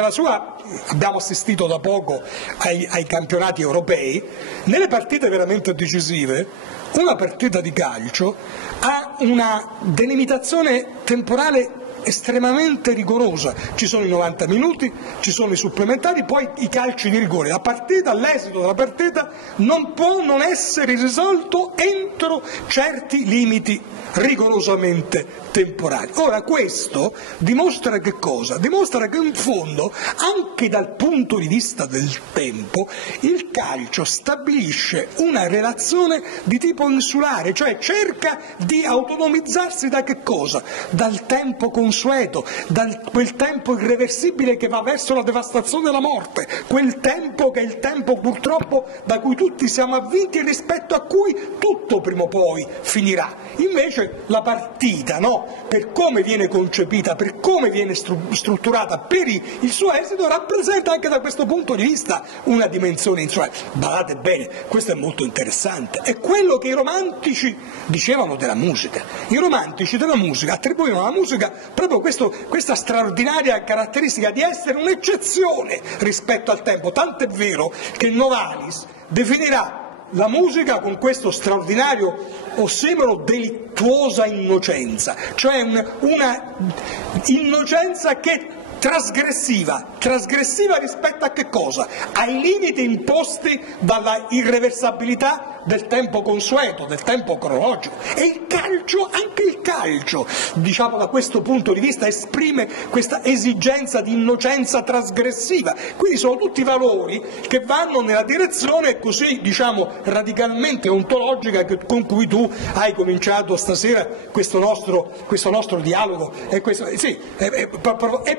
abbiamo assistito da poco ai campionati europei, nelle partite veramente decisive, una partita di calcio ha una delimitazione temporale estremamente rigorosa, ci sono i 90 minuti, ci sono i supplementari, poi i calci di rigore. L'esito della partita non può non essere risolto entro certi limiti rigorosamente temporali. Ora questo dimostra che cosa? Dimostra che in fondo, anche dal punto di vista del tempo, il calcio stabilisce una relazione di tipo insulare, cioè cerca di autonomizzarsi da che cosa? Dal tempo consueto, da quel tempo irreversibile che va verso la devastazione della morte, quel tempo che è il tempo purtroppo da cui tutti siamo avvinti e rispetto a cui tutto prima o poi finirà. Invece la partita, per come viene concepita, per come viene strutturata, per il suo esito, rappresenta anche da questo punto di vista una dimensione insulare. Badate bene, questo è molto interessante, è quello che i romantici dicevano della musica. I romantici della musica attribuivano alla musica proprio questa straordinaria caratteristica di essere un'eccezione rispetto al tempo, tant'è vero che Novalis definirà la musica con questo straordinario ossimoro delittuosa innocenza, cioè una innocenza che trasgressiva rispetto a che cosa? Ai limiti imposti dalla irreversibilità del tempo consueto, del tempo cronologico. E il calcio, anche il calcio, da questo punto di vista esprime questa esigenza di innocenza trasgressiva. Quindi sono tutti valori che vanno nella direzione così, radicalmente ontologica con cui tu hai cominciato stasera questo nostro dialogo. E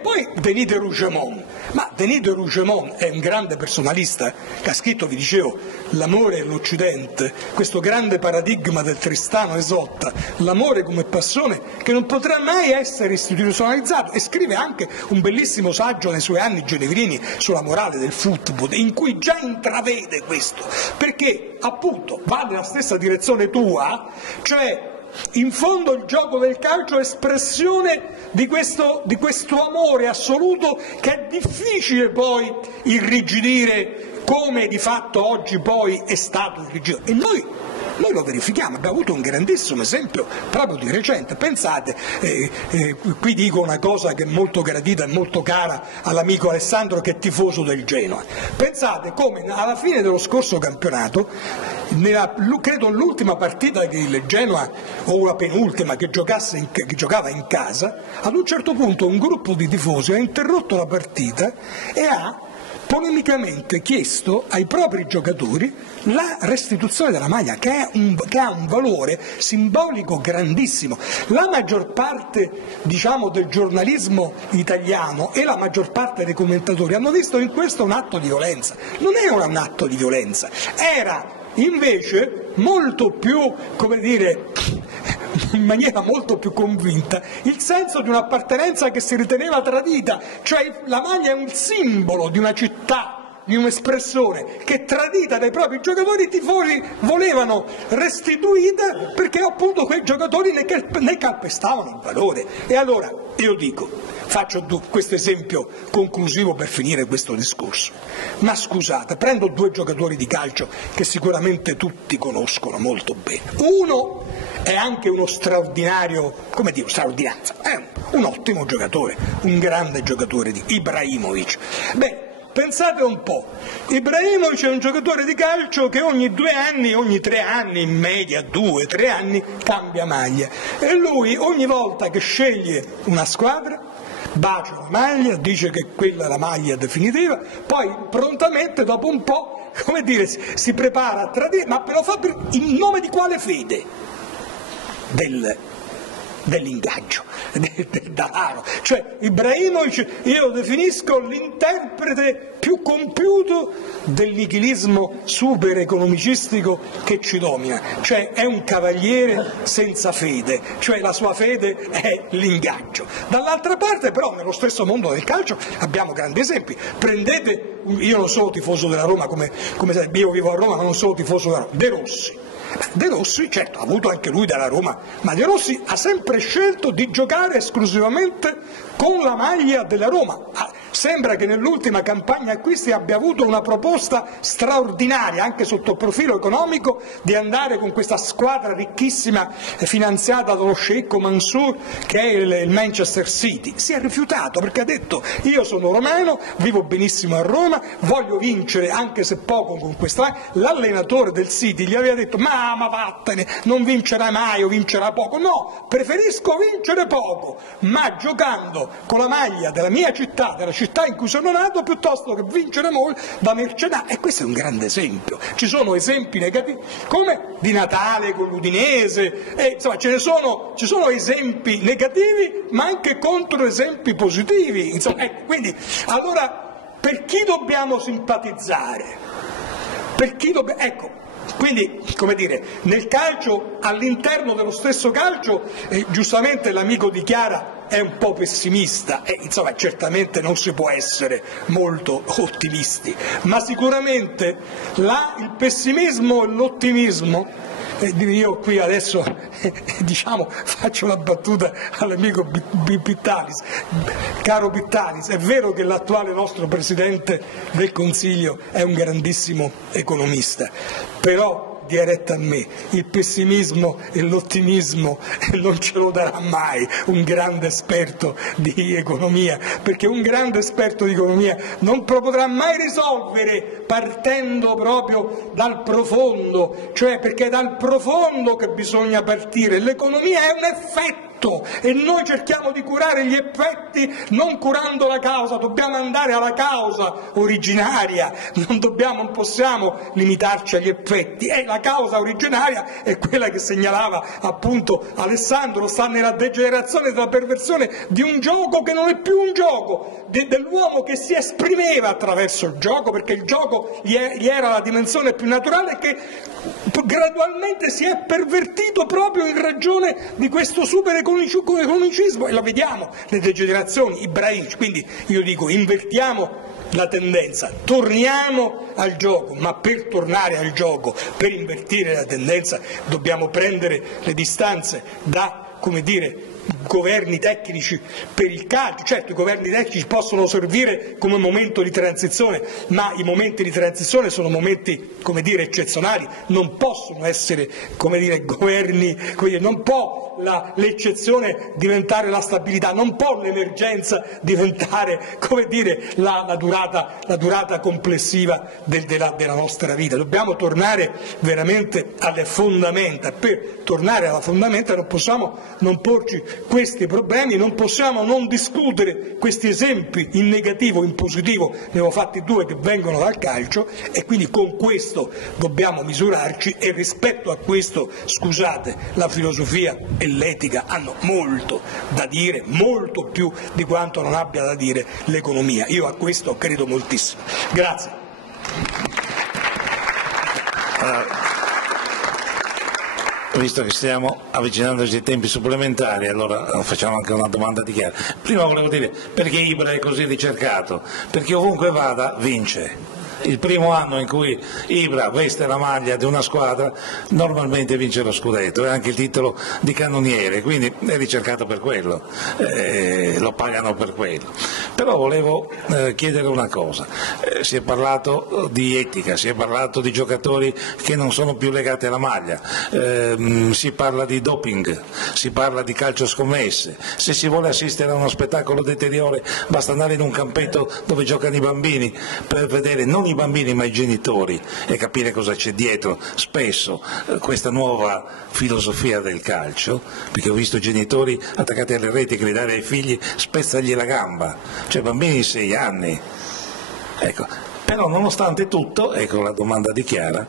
poi Denis de Rougemont. Ma Denis de Rougemont è un grande personalista che ha scritto, vi dicevo, L'amore e l'Occidente, questo grande paradigma del Tristano Isotta, l'amore come passione che non potrà mai essere istituzionalizzato, e scrive anche un bellissimo saggio nei suoi anni genevrini sulla morale del football, in cui già intravede questo, perché appunto va nella stessa direzione tua, cioè in fondo il gioco del calcio è espressione di questo amore assoluto che è difficile poi irrigidire, come di fatto oggi poi è stato irrigidito. E noi lo verifichiamo, abbiamo avuto un grandissimo esempio proprio di recente. Pensate, qui dico una cosa che è molto gradita e molto cara all'amico Alessandro che è tifoso del Genoa. Pensate come alla fine dello scorso campionato, credo l'ultima partita che il Genoa, o la penultima, che giocava in casa, ad un certo punto un gruppo di tifosi ha interrotto la partita e ha polemicamente chiesto ai propri giocatori la restituzione della maglia, che ha un valore simbolico grandissimo. La maggior parte, diciamo, del giornalismo italiano e la maggior parte dei commentatori hanno visto in questo un atto di violenza. Non era un atto di violenza, era invece molto più, come dire, in maniera molto più convinta, il senso di un'appartenenza che si riteneva tradita, cioè la maglia è un simbolo di una città, di un'espressione che, tradita dai propri giocatori, i tifosi volevano restituita perché appunto quei giocatori ne calpestavano il valore. E allora io dico, faccio questo esempio conclusivo per finire questo discorso, ma scusate, prendo due giocatori di calcio che sicuramente tutti conoscono molto bene. Uno è anche uno straordinario, come dire, straordinanza, è un ottimo giocatore, un grande giocatore, di Ibrahimovic. Beh, pensate un po', Ibrahimovic è un giocatore di calcio che ogni 2 anni, ogni 3 anni, in media 2-3 anni, cambia maglia, e lui ogni volta che sceglie una squadra bacia la maglia, dice che quella è la maglia definitiva, poi prontamente dopo un po', come dire, si prepara a tradire, ma lo fa in nome di quale fede? Dell'ingaggio, del denaro. Cioè Ibrahimovic io lo definisco l'interprete più compiuto del nichilismo super economicistico che ci domina, cioè è un cavaliere senza fede, cioè la sua fede è l'ingaggio. Dall'altra parte però nello stesso mondo del calcio abbiamo grandi esempi. Prendete, io non sono tifoso della Roma, come io vivo a Roma ma non sono tifoso della Roma, De Rossi. De Rossi, certo, ha avuto anche lui dalla Roma, ma De Rossi ha sempre scelto di giocare esclusivamente con la maglia della Roma. Sembra che nell'ultima campagna acquisti abbia avuto una proposta straordinaria, anche sotto il profilo economico, di andare con questa squadra ricchissima finanziata dallo sceicco Mansour, che è il Manchester City. Si è rifiutato perché ha detto: io sono romano, vivo benissimo a Roma, voglio vincere anche se poco con questa. L'allenatore del City gli aveva detto: ma vattene, non vincerai mai o vincerai poco. No, preferisco vincere poco, ma giocando con la maglia della mia città, della città in cui sono nato, piuttosto che vincere molto da mercenario. E questo è un grande esempio. Ci sono esempi negativi, come di Natale con l'Udinese, insomma ci sono esempi negativi ma anche controesempi positivi, insomma, quindi allora per chi dobbiamo simpatizzare? Ecco, quindi, come dire, nel calcio, all'interno dello stesso calcio, giustamente l'amico di Chiara è un po' pessimista, insomma certamente non si può essere molto ottimisti, ma sicuramente il pessimismo e l'ottimismo, io qui adesso diciamo faccio la battuta all'amico Pittalis, caro Pittalis, è vero che l'attuale nostro Presidente del Consiglio è un grandissimo economista, però dia retta a me, il pessimismo e l'ottimismo non ce lo darà mai un grande esperto di economia, perché un grande esperto di economia non potrà mai risolvere partendo proprio dal profondo, cioè perché è dal profondo che bisogna partire. L'economia è un effetto l'effetto e noi cerchiamo di curare gli effetti non curando la causa, dobbiamo andare alla causa originaria, non possiamo limitarci agli effetti, e la causa originaria è quella che segnalava appunto Alessandro, sta nella degenerazione, della perversione di un gioco che non è più un gioco, dell'uomo che si esprimeva attraverso il gioco, perché il gioco gli era la dimensione più naturale, che gradualmente si è pervertito proprio in ragione di questo super economicismo, e la vediamo nelle generazioni ibraiche. Quindi io dico, invertiamo la tendenza, torniamo al gioco, ma per tornare al gioco, per invertire la tendenza, dobbiamo prendere le distanze da, come dire, governi tecnici per il calcio. Certo, i governi tecnici possono servire come momento di transizione, ma i momenti di transizione sono momenti, come dire, eccezionali, non possono essere, come dire, governi, come dire, non può l'eccezione diventare la stabilità, non può l'emergenza diventare, come dire, la durata complessiva della nostra vita. Dobbiamo tornare veramente alle fondamenta, per tornare alla fondamenta non possiamo non porci questi problemi, non possiamo non discutere questi esempi in negativo, in positivo, ne avevo fatti due che vengono dal calcio, e quindi con questo dobbiamo misurarci, e rispetto a questo, scusate, la filosofia e l'etica hanno molto da dire, molto più di quanto non abbia da dire l'economia. Io a questo credo moltissimo. Grazie. Visto che stiamo avvicinandoci ai tempi supplementari, allora facciamo anche una domanda di Chiara. Prima volevo dire perché Ibra è così ricercato, perché ovunque vada vince. Il primo anno in cui Ibra veste la maglia di una squadra normalmente vince lo scudetto e anche il titolo di cannoniere, quindi è ricercato per quello, lo pagano per quello. Però volevo chiedere una cosa, si è parlato di etica, si è parlato di giocatori che non sono più legati alla maglia, si parla di doping, si parla di calcio scommesse, se si vuole assistere a uno spettacolo deteriore basta andare in un campetto dove giocano i bambini per vedere non i bambini ma i genitori e capire cosa c'è dietro spesso questa nuova filosofia del calcio, perché ho visto genitori attaccati alle reti gridare ai figli spezzagli la gamba, cioè bambini di 6 anni. Ecco. Però nonostante tutto, ecco la domanda di Chiara,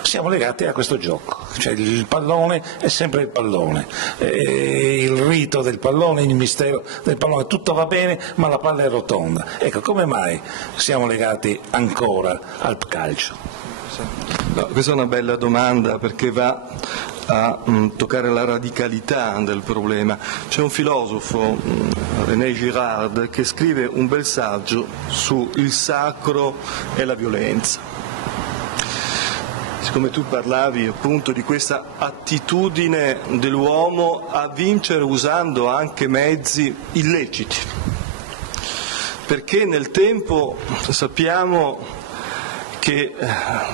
siamo legati a questo gioco, cioè il pallone è sempre il pallone, il rito del pallone, il mistero del pallone, tutto va bene ma la palla è rotonda. Ecco, come mai siamo legati ancora al calcio? No, questa è una bella domanda perché va a toccare la radicalità del problema. C'è un filosofo, René Girard, che scrive un bel saggio su il sacro e la violenza. Siccome tu parlavi appunto di questa attitudine dell'uomo a vincere usando anche mezzi illeciti, perché nel tempo sappiamo che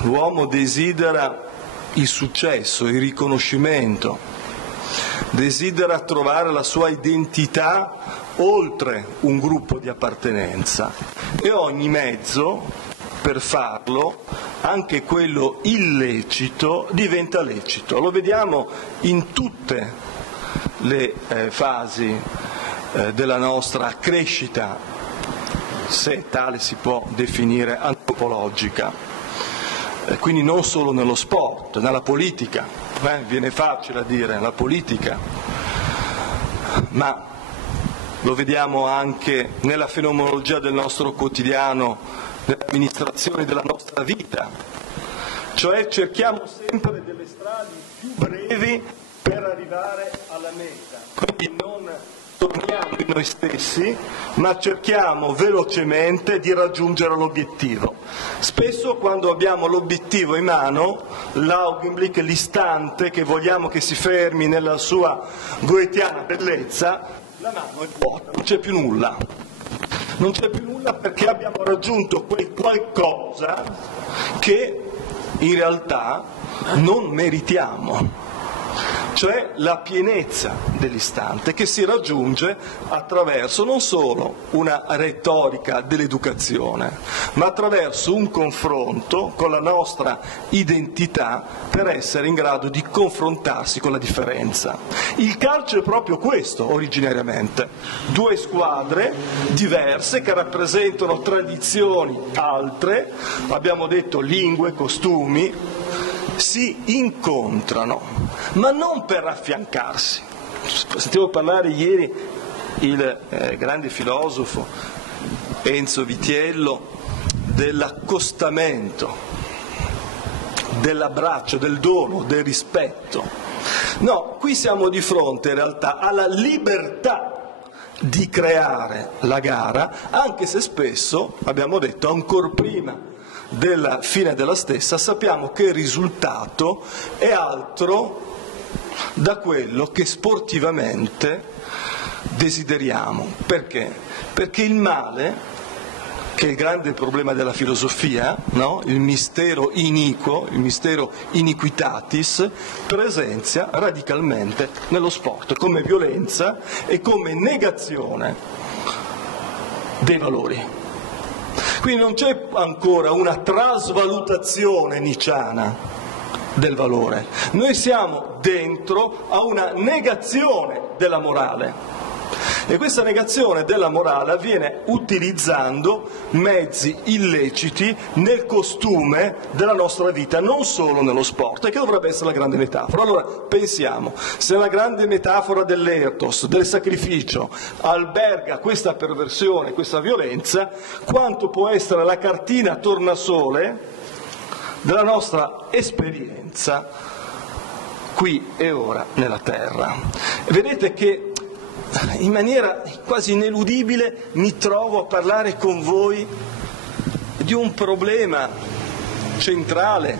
l'uomo desidera il successo, il riconoscimento, desidera trovare la sua identità oltre un gruppo di appartenenza e ogni mezzo per farlo, anche quello illecito, diventa lecito. Lo vediamo in tutte le fasi della nostra crescita, se tale si può definire, antropologica. Quindi non solo nello sport, nella politica, viene facile a dire, nella politica, ma lo vediamo anche nella fenomenologia del nostro quotidiano, nell'amministrazione della nostra vita, cioè cerchiamo sempre delle strade più brevi per arrivare alla meta, quindi non torniamo in noi stessi, ma cerchiamo velocemente di raggiungere l'obiettivo. Spesso quando abbiamo l'obiettivo in mano, l'Augenblick, l'istante che vogliamo che si fermi nella sua goetiana bellezza, la mano è vuota, non c'è più nulla. Non c'è più nulla perché abbiamo raggiunto quel qualcosa che in realtà non meritiamo. cioè la pienezza dell'istante, che si raggiunge attraverso non solo una retorica dell'educazione, ma attraverso un confronto con la nostra identità per essere in grado di confrontarsi con la differenza. Il calcio è proprio questo originariamente, due squadre diverse che rappresentano tradizioni altre, abbiamo detto lingue, costumi, si incontrano, ma non per affiancarsi. Sentivo parlare ieri il grande filosofo Enzo Vitiello dell'accostamento, dell'abbraccio, del dono, del rispetto. No, qui siamo di fronte in realtà alla libertà di creare la gara, anche se spesso, abbiamo detto, ancor prima della fine della stessa, sappiamo che il risultato è altro da quello che sportivamente desideriamo. Perché? Perché il male, che è il grande problema della filosofia, no? Il mistero iniquo, il mistero iniquitatis, presenzia radicalmente nello sport, come violenza e come negazione dei valori. Quindi non c'è ancora una trasvalutazione nietzschiana del valore, noi siamo dentro a una negazione della morale. E questa negazione della morale avviene utilizzando mezzi illeciti nel costume della nostra vita, non solo nello sport, e che dovrebbe essere la grande metafora. Allora pensiamo, se la grande metafora dell'ethos, del sacrificio, alberga questa perversione, questa violenza, quanto può essere la cartina tornasole della nostra esperienza qui e ora nella Terra. Vedete che in maniera quasi ineludibile mi trovo a parlare con voi di un problema centrale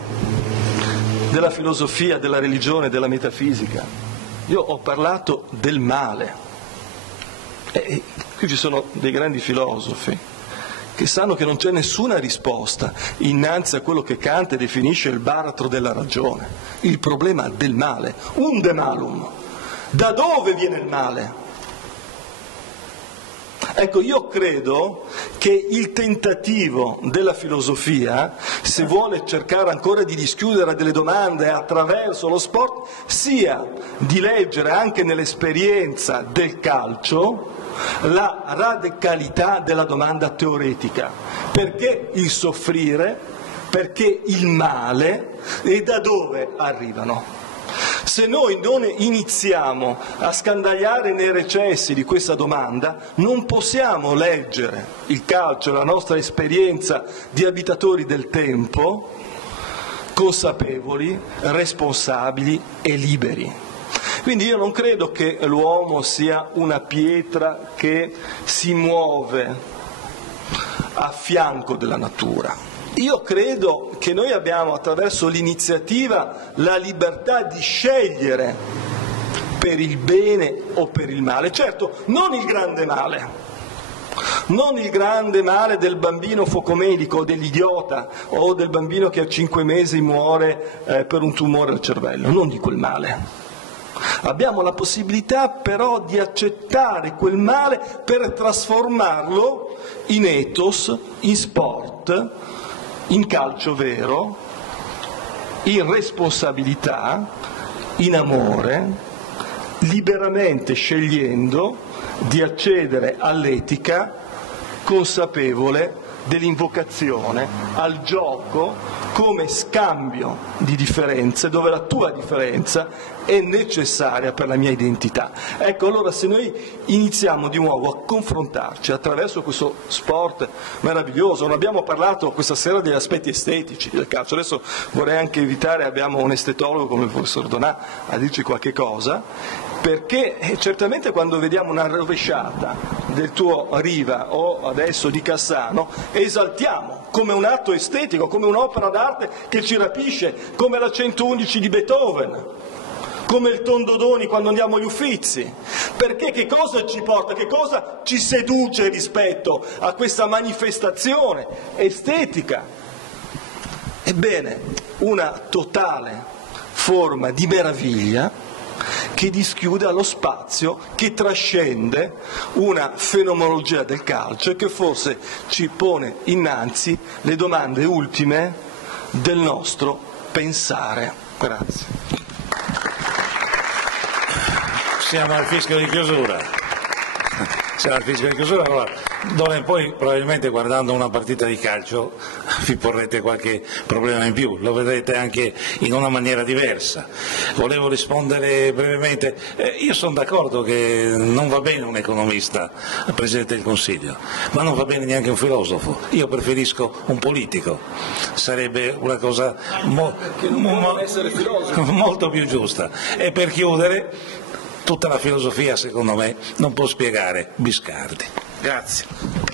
della filosofia, della religione, della metafisica. Io ho parlato del male. E qui ci sono dei grandi filosofi che sanno che non c'è nessuna risposta innanzi a quello che Kant definisce il baratro della ragione, il problema del male, unde malum. Da dove viene il male? Ecco, io credo che il tentativo della filosofia, se vuole cercare ancora di dischiudere delle domande attraverso lo sport, sia di leggere anche nell'esperienza del calcio la radicalità della domanda teoretica. Perché il soffrire? Perché il male? E da dove arrivano? Se noi non iniziamo a scandagliare nei recessi di questa domanda, non possiamo leggere il calcio, la nostra esperienza di abitatori del tempo, consapevoli, responsabili e liberi. Quindi io non credo che l'uomo sia una pietra che si muove a fianco della natura. Io credo che noi abbiamo attraverso l'iniziativa la libertà di scegliere per il bene o per il male. Certo, non il grande male, non il grande male del bambino focomelico, dell'idiota o del bambino che a 5 mesi muore per un tumore al cervello, non di quel male. Abbiamo la possibilità però di accettare quel male per trasformarlo in ethos, in sport, in calcio vero, in responsabilità, in amore, liberamente scegliendo di accedere all'etica consapevole dell'invocazione al gioco come scambio di differenze, dove la tua differenza è necessaria per la mia identità. Ecco, allora se noi iniziamo di nuovo a confrontarci attraverso questo sport meraviglioso, non abbiamo parlato questa sera degli aspetti estetici del calcio, adesso vorrei anche invitare, abbiamo un estetologo come il professor Donà a dirci qualche cosa, perché certamente quando vediamo una rovesciata del tuo Riva o adesso di Cassano esaltiamo come un atto estetico, come un'opera d'arte che ci rapisce, come la 111 di Beethoven, come il Tondodoni quando andiamo agli Uffizi, perché che cosa ci porta, che cosa ci seduce rispetto a questa manifestazione estetica? Ebbene, una totale forma di meraviglia che dischiuda lo spazio, che trascende una fenomenologia del calcio e che forse ci pone innanzi le domande ultime del nostro pensare. Grazie. Siamo al fischio di chiusura. Allora, d'ora in poi probabilmente guardando una partita di calcio vi porrete qualche problema in più, lo vedrete anche in una maniera diversa. Volevo rispondere brevemente, io sono d'accordo che non va bene un economista Presidente del Consiglio, ma non va bene neanche un filosofo, io preferisco un politico, sarebbe una cosa molto più giusta. E per chiudere, tutta la filosofia, secondo me, non può spiegare Biscardi. Grazie.